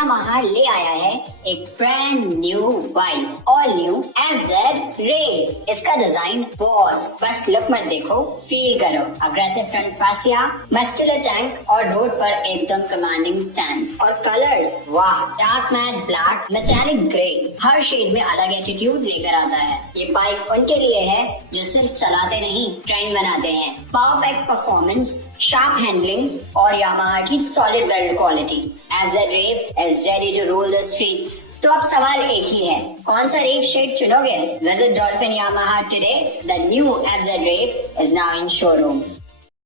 Yamaha ले आया है एक brand new bike, all new FZ Rev. इसका डिजाइन बॉस, बस लुक मत देखो, फील करो। Aggressive front fascia, muscular tank और रोड पर एकदम कमांडिंग स्टैंड्स। और कलर्स, वाह, dark matte black, metallic grey, हर शेड में अलग एटीट्यूड लेकर आता है। ये बाइक उनके लिए है जो सिर्फ चलाते नहीं, ट्रेंड बनाते हैं। Power pack performance, sharp handling और यामाहा की solid build quality. FZ Rev is ready to rule the streets. तो अब सवाल एक ही है, कौन सा रेव शेड चुनोगे? Visit Dolphin Yamaha today. The new FZ Rev is now in showrooms.